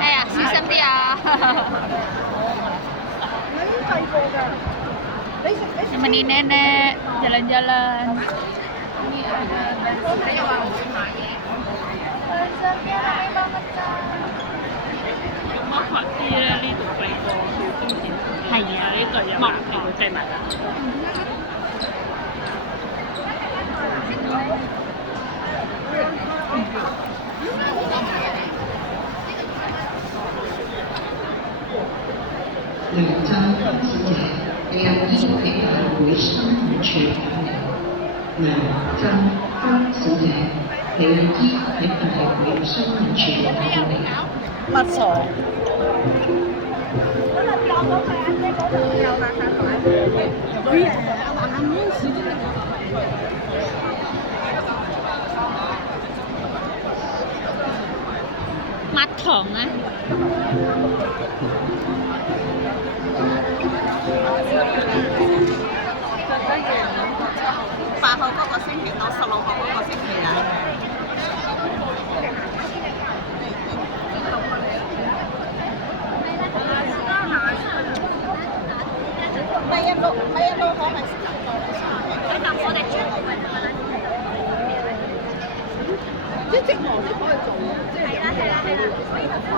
哎呀，小心啲啊！Nemenin nenek jalan-jalan. Ini ada bazarnya ramai banget kan. 剝殼啲咧，呢度貴過東田。係啊，呢個有埋你會計埋㗎。兩張方小姐，你有醫喺大會新聞處等你。梁振芳小姐，你有醫喺大會新聞處等你。乜傻？蜜糖啊！8號嗰個星期到16號嗰個星期日。咩一路可係我哋專門即係直航都可以做嘅，即係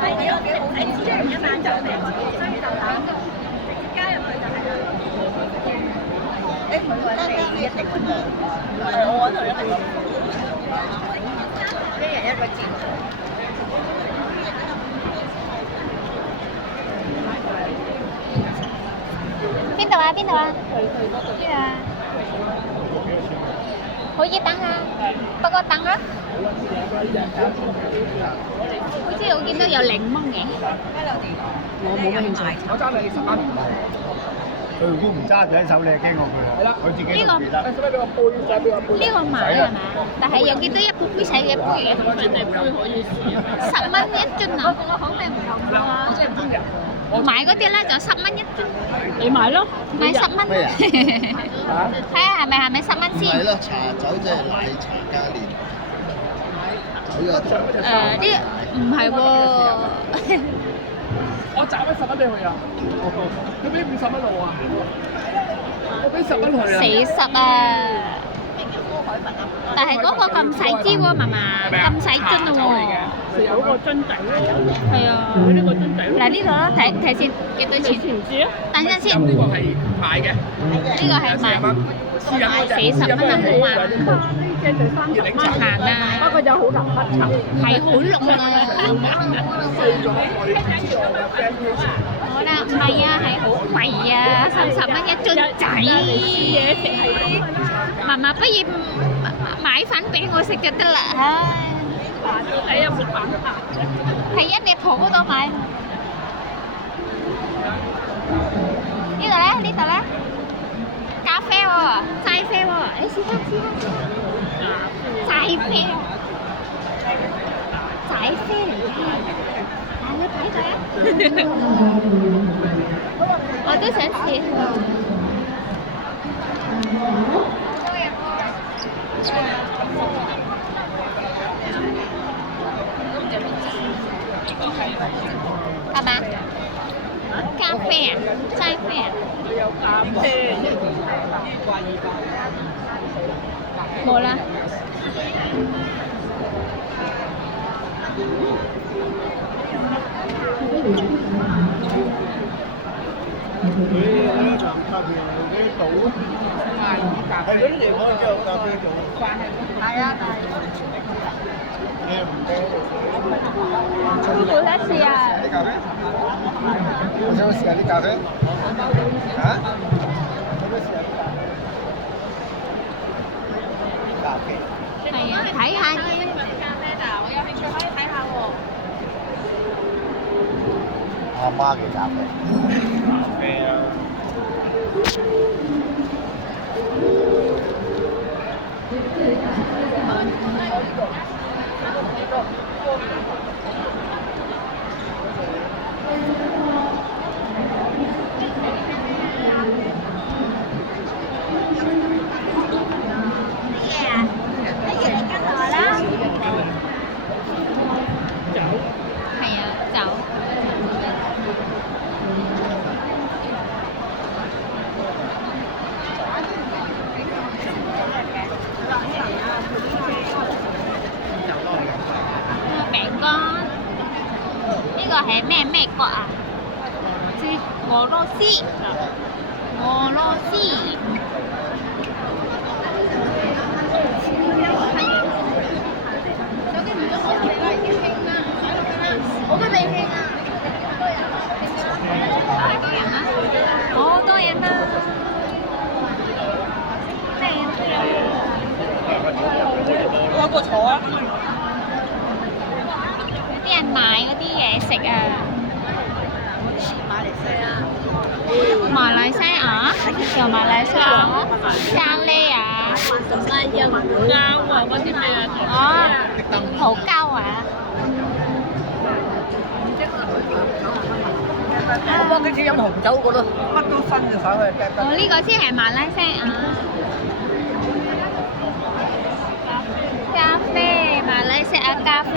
係你有幾好睇自己一晚就嚟，所以就打直接加入去就係啦。誒，剛剛你一定係我嗰度一定一人一個字。邊度啊？邊度啊？呢啊！可以等啊，不過等啊。好似我見到有檸檬嘅。我冇乜興趣。我爭你10蚊。佢如果唔揸住喺手，你係驚過佢啦。係啦，佢自己都記得。使唔使俾我杯？使俾我杯。呢個買係嘛？但係又見到一杯杯細嘅杯嘅，人哋杯可以試。10蚊一樽啊！個口味唔同㗎。我真係唔中意。買嗰啲咧就10蚊一樽，你買咯，買10蚊。咩啊？睇下係咪10蚊先？係咯，茶酒即係奶茶加煉酒嘅。呢唔係喎。我賺咗10蚊俾佢啊！佢俾50蚊我啊！我俾10蚊佢啊！40啊！但係嗰個咁細支喎，嫲嫲咁細樽喎。有個樽仔咯。係啊。呢個樽仔。嗱呢度咯，睇先幾多錢？唔知啊。等陣先。呢個係買嘅。呢個係買。私飲嗰隻。 40蚊啊，冇啊。即係對翻唔行啊！不過就好難不沉。係好濃啊！好啦，唔係啊，係好貴啊，30蚊一樽仔。嘢食係嫲嫲不如買粉俾我食就得啦，唉。你有冇粉啊？喺一列鋪嗰度買。呢度咧，呢度咧，咖啡喎，齋啡喎，你試下試下。齋啡，齋啡嚟嘅。啊，你睇睇啊！我都想試。係嘛？咖啡啊，齋啡啊。有咖啡，冇啦。佢場特別嗰啲島，係嗰啲地方之後咖啡做。係啊，你唔驚？好想試啊！啲咖啡？我想試下啲咖啡。嚇？可唔可以試下啲咖啡？係啊，睇下啫。咖啡嗱，我有興趣可以睇下喎。阿媽嘅咖啡。係啊。乜嘢啊？係咩角啊？俄羅斯。俄羅斯。我都未興啊！好多人啊！我個坐啊！有啲人買嗰啲嘢食啊！馬來西亞，有馬來西亞咖喱啊！膠啊，嗰啲咩啊？哦，好膠啊！我幫佢煮飲紅酒嗰度，乜都分就手去。我呢個先係馬來西亞咖啡，馬來西亞咖啡，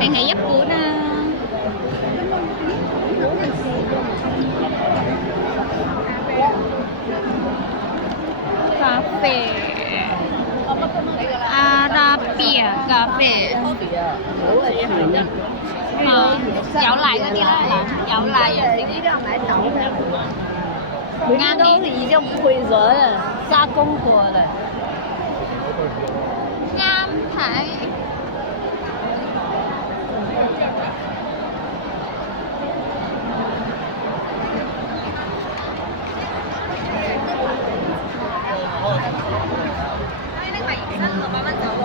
定係日本啊？咖啡，阿拉比亞咖啡。有奶嗰啲啦，有奶嘅。一定要買豆嘅。啱都是已經配咗啦，加工過啦。啱睇。拎埋現身600蚊走喎。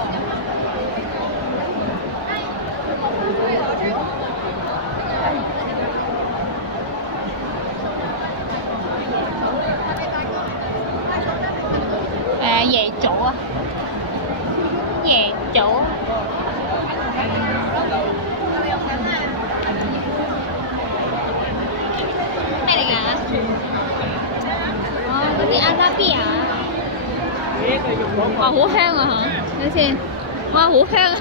椰棗啊，椰棗。咩嚟㗎？哦，嗰啲阿拉比亞。哇，好香啊嚇！睇先，哇，好香啊！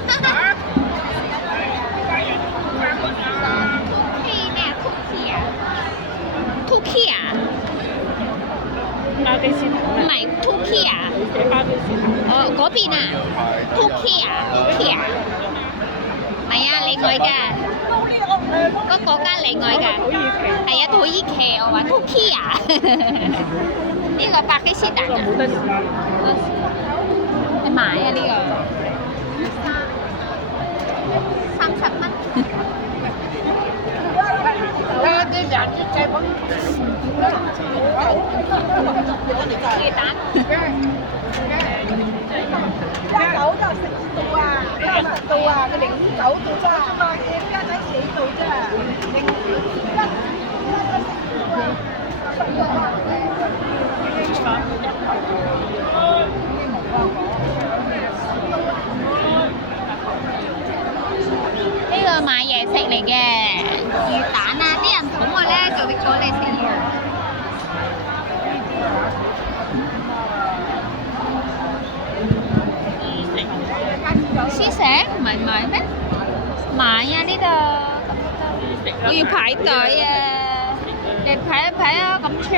咩 cookie 啊？cookie 啊？巴基斯坦唔係 cookie 啊？嘅巴基斯坦。哦，嗰邊啊 ，cookie 啊 ，cookie 啊，係啊，另外㗎，個國家另外㗎，係啊，土耳其，我話 cookie 啊，呢個巴基斯坦啊，冇得食。你買啊呢個30蚊。魚蛋。9就4度啊，30度啊，佢09度咋，而家仔4度咋呢個買嘢食嚟嘅，魚蛋啊，啲人捧我咧就拎咗嚟食嘢。試食唔係買咩？買啊呢度，我要排隊啊！你排一排啊，咁長。